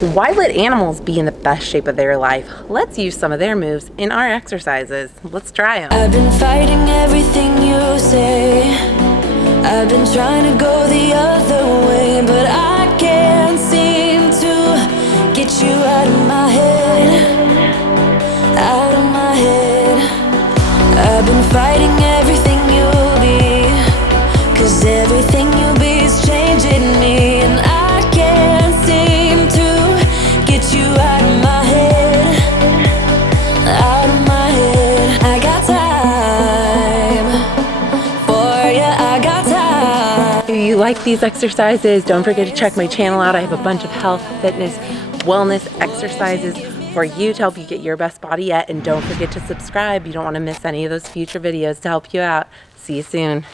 Why let animals be in the best shape of their life? Let's use some of their moves in our exercises. Let's try them. I've been fighting everything you say. I've been trying to go the other way, but I can't seem to get you out of my head. Out of my head. I've been fighting everything you'll be, 'cause everything you'll be is changing me, and I can't seem to get you out of my head, out of my head. I got time for you, I got time. If you like these exercises, don't forget to check my channel out. I have a bunch of health, fitness, wellness exercises for you to help you get your best body yet. And don't forget to subscribe. You don't want to miss any of those future videos to help you out. See you soon.